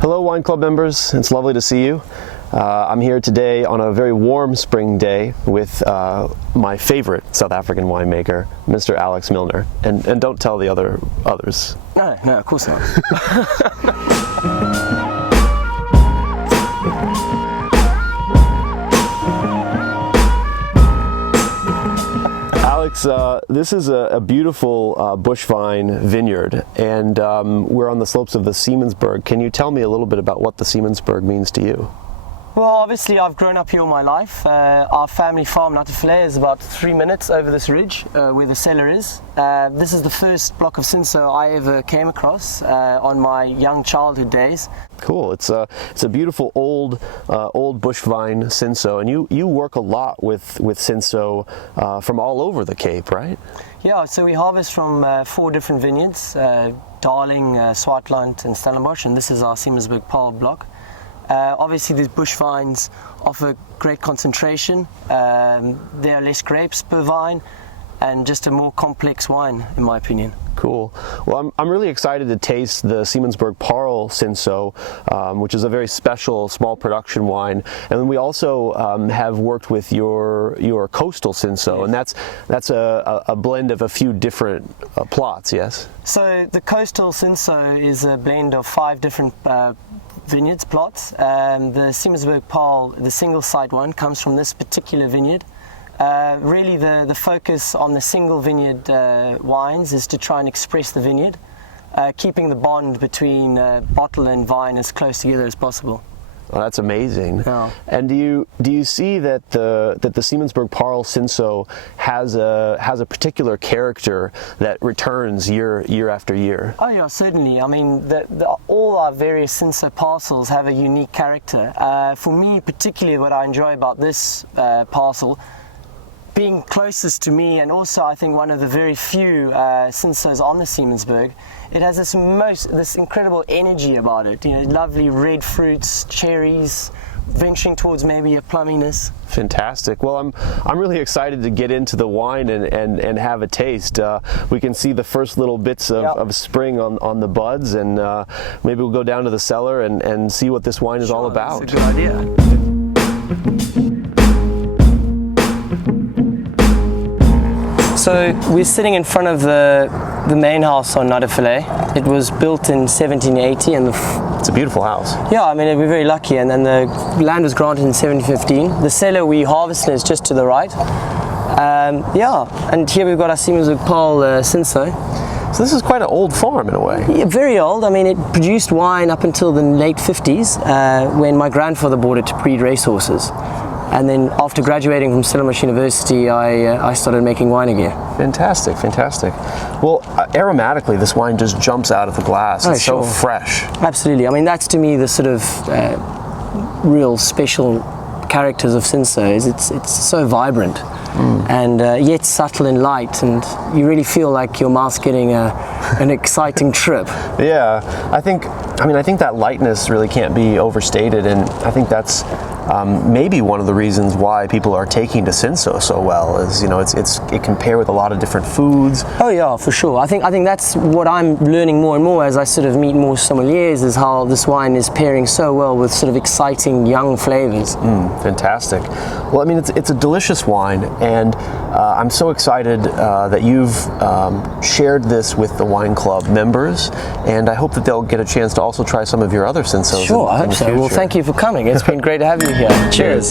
Hello Wine Club members, it's lovely to see you. I'm here today on a very warm spring day with my favorite South African winemaker, Mr. Alex Milner. And don't tell the others. No, of course not. Alex, this is a beautiful bush vine vineyard, and we're on the slopes of the Simonsberg. Can you tell me a little bit about what the Simonsberg means to you? Well, obviously I've grown up here all my life. Our family farm, Natte Valleij, is about 3 minutes over this ridge where the cellar is. This is the first block of Cinsault I ever came across on my young childhood days. Cool. It's a beautiful old bush vine Cinsault, and you work a lot with Cinsault from all over the Cape, right? Yeah, so we harvest from 4 different vineyards, Darling, Swartland and Stellenbosch, and this is our Simonsberg-Paarl block. Obviously these bush vines offer great concentration, there are less grapes per vine and just a more complex wine in my opinion. Cool. Well, I'm really excited to taste the Simonsberg-Paarl Cinsault, which is a very special small production wine. And then we also have worked with your coastal Cinsault, and that's a blend of a few different plots, yes? So the coastal Cinsault is a blend of 5 different vineyards plots. The Simonsberg-Paarl, the single site one, comes from this particular vineyard. Really the focus on the single vineyard wines is to try and express the vineyard, keeping the bond between bottle and vine as close together as possible. Oh, that's amazing. Yeah. And do you see that the Simonsberg-Paarl Cinsault has a particular character that returns year after year? Oh yeah, certainly. I mean, all our various Cinsault parcels have a unique character. For me, particularly, what I enjoy about this parcel, being closest to me, and also I think one of the very few Cinsaults on the Simonsberg, it has this incredible energy about it. You know, lovely red fruits, cherries, venturing towards maybe a plumminess. Fantastic. Well, I'm really excited to get into the wine and have a taste. We can see the first little bits of spring on the buds, and maybe we'll go down to the cellar and see what this wine is all about. That's a good idea. So we're sitting in front of the main house on Natte Valleij. It was built in 1780, and it's a beautiful house. Yeah, I mean we're very lucky, and then the land was granted in 1715. The cellar we harvested is just to the right. Yeah, and here we've got our Simonsberg-Paarl Cinsault. So this is quite an old farm in a way. Yeah, very old. I mean, it produced wine up until the late 50s when my grandfather bought it to breed racehorses. And then after graduating from Stellenbosch University, I started making wine again. Fantastic, fantastic. Well, aromatically, this wine just jumps out of the glass. It's so fresh. Absolutely. I mean, that's to me the sort of real special characters of Cinsault. It's so vibrant and yet subtle and light, and you really feel like your mouth's getting an exciting trip. Yeah, I think that lightness really can't be overstated, and I think that's maybe one of the reasons why people are taking to Cinsault so well is, you know, it can pair with a lot of different foods. Oh yeah, for sure. I think that's what I'm learning more and more as I sort of meet more sommeliers, is how this wine is pairing so well with sort of exciting young flavors. Fantastic. Well, I mean, it's a delicious wine, and I'm so excited that you've shared this with the Wine Club members, and I hope that they'll get a chance to also try some of your other Cinsaults. Sure, I hope so. Well, thank you for coming. It's been great to have you here. Cheers.